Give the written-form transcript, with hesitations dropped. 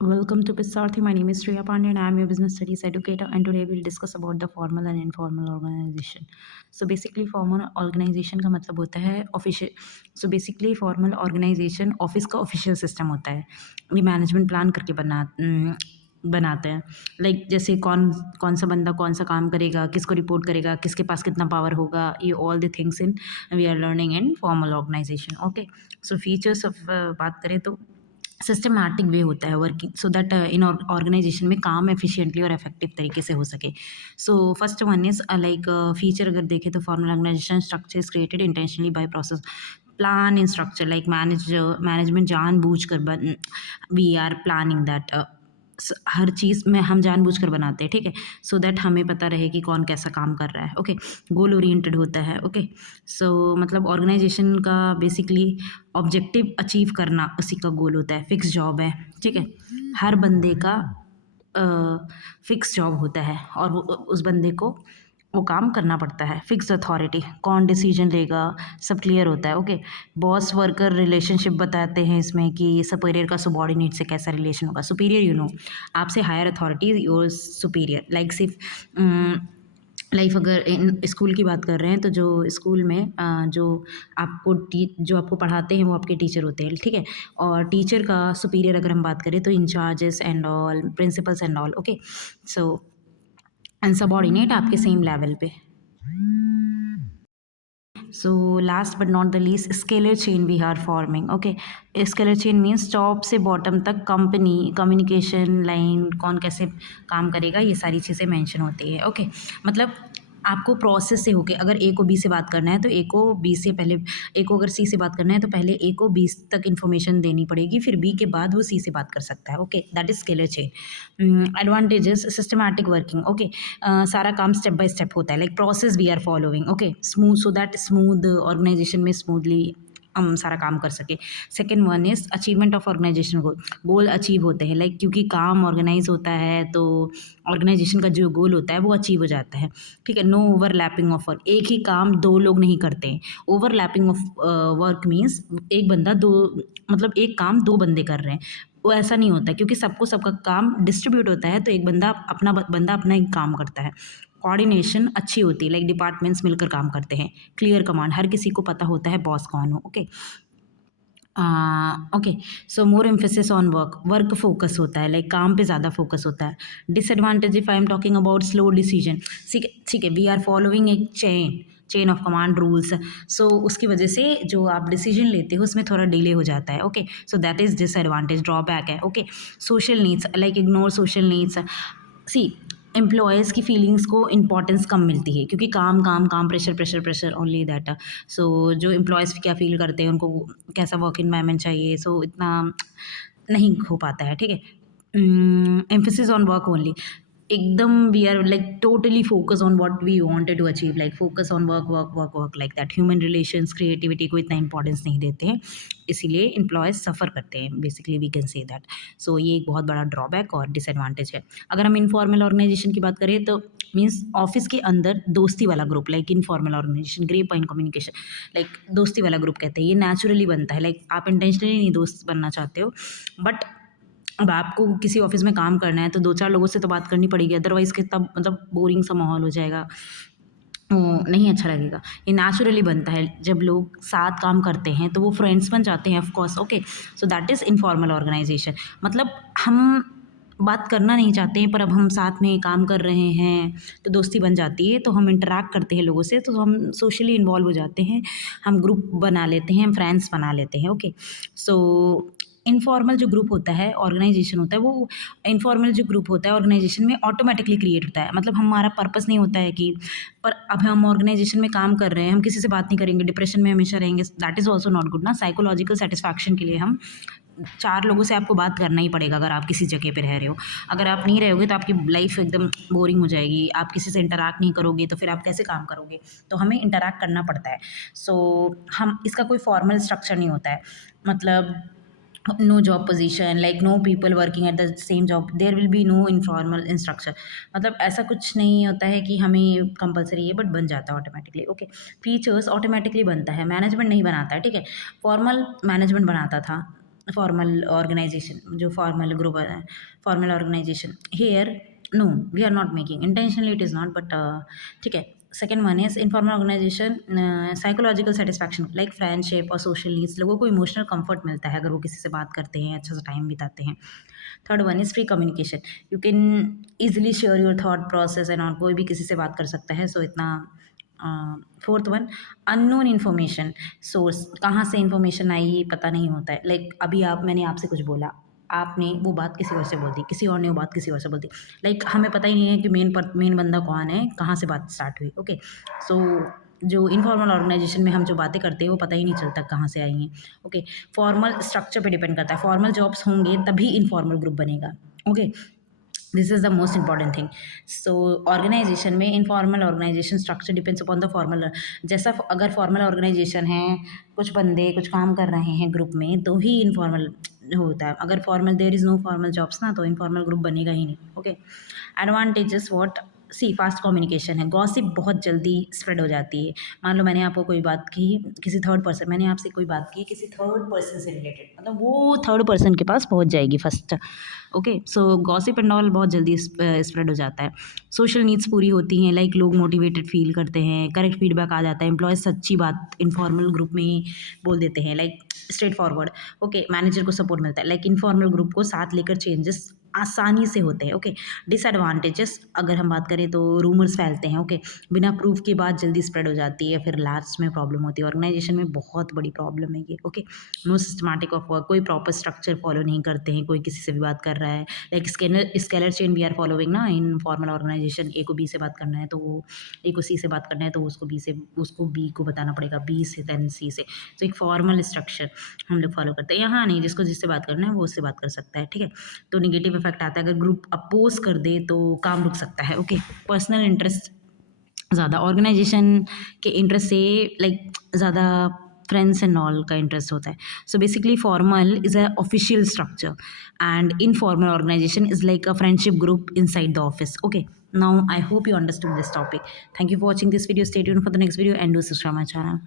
Welcome to Pisarthi. My name is Shreya Pandey and I am your business studies educator, and today we'll discuss about the formal and informal organization. So basically formal organization का मतलब होता है official. So basically formal organization office का official system होता है. ये management plan करके बनाते हैं. लाइक जैसे कौन कौन सा बंदा कौन सा काम करेगा, किसको रिपोर्ट करेगा, किसके पास कितना पावर होगा, ये all the things in we are learning in formal organization. Okay, so features of बात करें तो सिस्टमैटिक वे होता है working so that in organization में काम एफिशिएंटली और इफेक्टिव तरीके से हो सके. So first one is like feature अगर देखें तो formal organization structure is created intentionally by process plan in structure like management जानबूझ कर वी आर प्लानिंग दैट हर चीज़ में हम जानबूझकर बनाते हैं, ठीक है, सो दैट हमें पता रहे कि कौन कैसा काम कर रहा है. ओके, गोल ओरिएंटेड होता है. ओके, सो मतलब ऑर्गेनाइजेशन का बेसिकली ऑब्जेक्टिव अचीव करना उसी का गोल होता है. फिक्स जॉब है, ठीक है, हर बंदे का फिक्स जॉब होता है और उस बंदे को वो काम करना पड़ता है. फिक्स अथॉरिटी, कौन डिसीजन लेगा, सब क्लियर होता है. ओके, बॉस वर्कर रिलेशनशिप बताते हैं इसमें कि सुपीरियर का सबॉर्डिनेट से कैसा रिलेशन होगा. सुपीरियर आपसे higher authority your superior like सिर्फ लाइफ अगर इन स्कूल की बात कर रहे हैं तो जो स्कूल में जो आपको पढ़ाते हैं वो आपके टीचर होते हैं, ठीक है, और टीचर का सुपीरियर अगर हम बात करें तो incharges and all, principles and all. Okay, so and subordinate आपके सेम लेवल पे. So last but not the least, scalar chain we are forming. Okay, scalar chain means top से बॉटम तक कंपनी कम्युनिकेशन लाइन कौन कैसे काम करेगा ये सारी चीज़ें मेंशन होती है. ओके, मतलब आपको प्रोसेस से होके अगर ए को बी से बात करना है तो ए को बी से पहले, ए को अगर सी से बात करना है तो पहले ए को बी तक इन्फॉर्मेशन देनी पड़ेगी, फिर बी के बाद वो सी से बात कर सकता है. Okay, that is scalar chain. Advantages, systematic working. Okay, सारा काम स्टेप बाय स्टेप होता है, like process we are following. Okay, smooth so that smooth organization में स्मूथली हम सारा काम कर सके. Second one is achievement of organization goal. Goal achieve होते हैं, लाइक क्योंकि काम ऑर्गेनाइज होता है तो ऑर्गेनाइजेशन का जो गोल होता है वो अचीव हो जाता है, ठीक है. नो ओवरलैपिंग ऑफ वर्क, एक ही काम दो लोग नहीं करते हैं. ओवरलैपिंग ऑफ वर्क मीन्स एक बंदा दो, मतलब एक काम दो बंदे कर रहे हैं, वो ऐसा नहीं होता क्योंकि सबको सबका काम डिस्ट्रीब्यूट होता है तो एक बंदा अपना एक काम करता है. कोऑर्डिनेशन अच्छी होती है, लाइक डिपार्टमेंट्स मिलकर काम करते हैं. क्लियर कमांड, हर किसी को पता होता है बॉस कौन हो. Okay, okay, so more emphasis on work focus होता है, लाइक काम पे ज़्यादा फोकस होता है. Disadvantage if I am talking about slow decision, ठीक है ठीक है, वी आर फॉलोइंग एक चेन ऑफ कमांड रूल्स, सो उसकी वजह से जो आप डिसीजन लेते हो उसमें थोड़ा डिले हो जाता है. Okay, so that is disadvantage, drawback है. Okay, social needs, like ignore social needs. See, employees की फीलिंग्स को इम्पॉर्टेंस कम मिलती है क्योंकि काम काम काम, pressure pressure pressure, only that. So जो एम्प्लॉयज़ क्या फ़ील करते हैं, उनको कैसा वर्क एनवायरनमेंट चाहिए, सो इतना नहीं हो पाता है, ठीक है. एम्फेसिस ऑन वर्क ओनली, एकदम we are like totally focus on what we wanted to achieve, like focus on work work work work like that. Human relations, creativity को इतना इंपॉर्टेंस नहीं देते हैं, इसीलिए एम्प्लॉयज़ सफ़र करते हैं, basically we can say that. So ये एक बहुत बड़ा ड्रॉबैक और डिसएडवांटेज है. अगर हम इनफॉर्मल ऑर्गेनाइजेशन की बात करें तो मीन्स ऑफिस के अंदर दोस्ती वाला group, like informal organization, grey point communication, like दोस्ती वाला ग्रुप कहते हैं. ये नेचुरली बनता है, लाइक आप इंटेंशनली नहीं दोस्त बनना चाहते हो, बट अब आपको किसी ऑफिस में काम करना है तो दो चार लोगों से तो बात करनी पड़ेगी, अदरवाइज़ कितना मतलब बोरिंग सा माहौल हो जाएगा, नहीं अच्छा लगेगा. ये नेचुरली बनता है, जब लोग साथ काम करते हैं तो वो फ्रेंड्स बन जाते हैं of course. Okay, so that is informal organization. मतलब हम बात करना नहीं चाहते हैं पर अब हम साथ में काम कर रहे हैं तो दोस्ती बन जाती है, तो हम इंटरैक्ट करते हैं लोगों से, तो हम सोशली इन्वॉल्व हो जाते हैं, हम ग्रुप बना लेते हैं, हम फ्रेंड्स बना लेते हैं. ओके, सो इनफॉर्मल जो ग्रुप होता है, ऑर्गेनाइजेशन होता है, वो इनफॉर्मल जो ग्रुप होता है ऑर्गेनाइजेशन में ऑटोमेटिकली क्रिएट होता है. मतलब हमारा पर्पस नहीं होता है कि, पर अब हम ऑर्गेनाइजेशन में काम कर रहे हैं, हम किसी से बात नहीं करेंगे, डिप्रेशन में हमेशा रहेंगे, that is also not good ना. साइकोलॉजिकल सेटिस्फैक्शन के लिए हम चार लोगों से आपको बात करना ही पड़ेगा अगर आप किसी जगह पे रह रहे हो. अगर आप नहीं रहोगे तो आपकी लाइफ एकदम बोरिंग हो जाएगी, आप किसी से इंटरैक्ट नहीं करोगे तो फिर आप कैसे काम करोगे, तो हमें इंटरैक्ट करना पड़ता है. सो हम इसका कोई फॉर्मल स्ट्रक्चर नहीं होता है, मतलब no job position, like no people working at the same job, there will be no informal structure. मतलब ऐसा कुछ नहीं होता है कि हमें कंपलसरी है, बट बन जाता है ऑटोमेटिकली. ओके, फीचर्स ऑटोमेटिकली बनता है, मैनेजमेंट नहीं बनाता है, ठीक है. फॉर्मल मैनेजमेंट बनाता था, formal organization, जो formal group है, formal organization. Here, no, we are not making. Intentionally it is not, but ठीक है. Second one is informal organization, psychological satisfaction like friendship और social needs. लोगों को emotional comfort मिलता है अगर वो किसी से बात करते हैं, अच्छा सा टाइम बिताते हैं. Third one is free communication. You can easily share your thought process and all, कोई भी किसी से बात कर सकता है. सो इतना. Fourth one, unknown information source, कहाँ से इन्फॉर्मेशन आई पता नहीं होता है. लाइक अभी मैंने आपसे कुछ बोला, आपने वो बात किसी और से बोल दी, किसी और ने वो बात किसी और से बोल दी. लाइक हमें पता ही नहीं है कि मेन बंदा कौन है, कहाँ से बात स्टार्ट हुई. ओके. सो जो इनफॉर्मल ऑर्गेनाइजेशन में हम जो बातें करते हैं वो पता ही नहीं चलता कहाँ से आई हैं. ओके. फॉर्मल स्ट्रक्चर पे डिपेंड करता है. फॉर्मल जॉब्स होंगे तभी इनफॉर्मल ग्रुप बनेगा. Okay. This is the most important thing. So organisation में informal organisation structure depends upon the formal. जैसा अगर फॉर्मल ऑर्गेनाइजेशन है, कुछ बंदे कुछ काम कर रहे हैं ग्रुप में, तो ही इनफॉर्मल होता है. अगर formal, there is no formal jobs ना, तो इनफॉर्मल ग्रुप बनेगा ही नहीं. Okay. Advantages what, see fast communication है. गॉसिप बहुत जल्दी स्प्रेड हो जाती है. मान लो मैंने आपको कोई बात की, किसी थर्ड पर्सन, मैंने आपसे कोई बात की किसी थर्ड पर्सन से रिलेटेड, मतलब वो थर्ड पर्सन के पास पहुंच जाएगी first. Okay. So gossip and all बहुत जल्दी स्प्रेड हो जाता है. सोशल नीड्स पूरी होती हैं, लाइक लोग मोटिवेटेड फील करते हैं, करेक्ट फीडबैक आ जाता है, एम्प्लॉयज सच्ची बात इनफॉर्मल ग्रुप में ही बोल देते हैं, like straight forward. Okay. Manager को सपोर्ट मिलता है, लाइक इनफॉर्मल ग्रुप को साथ लेकर चेंजेस आसानी से होते हैं. ओके. डिसएडवांटेजेस अगर हम बात करें तो रूमर्स फैलते हैं. ओके. बिना प्रूफ के बाद जल्दी स्प्रेड हो जाती है, फिर लास्ट में प्रॉब्लम होती है. ऑर्गेनाइजेशन में बहुत बड़ी प्रॉब्लम है ये. Okay. No systematic of work, कोई प्रॉपर स्ट्रक्चर फॉलो नहीं करते हैं, कोई किसी से भी बात कर रहा है, like scalar chain we are following ना इन फॉर्मल ऑर्गेनाइजेशन. ए को बी से बात करना है तो ए को सी से बात करना है तो उसको बी को बताना पड़ेगा, बी से देन सी से. तो एक फॉर्मल स्ट्रक्चर हम लोग फॉलो करते हैं. यहाँ नहीं, जिसको जिससे बात करना है वो उससे बात कर सकता है. ठीक है. तो निगेटिव इफेक्ट आता है, अगर ग्रुप अपोज कर दे तो काम रुक सकता है. ओके. पर्सनल इंटरेस्ट ज़्यादा, ऑर्गेनाइजेशन के इंटरेस्ट से लाइक ज़्यादा फ्रेंड्स एंड ऑल का इंटरेस्ट होता है. So basically formal is a official structure and informal organization is like a friendship group inside the office. Okay, now I hope you understood this topic. Thank you for watching this video. Stay tuned for the next video and do subscribe my channel.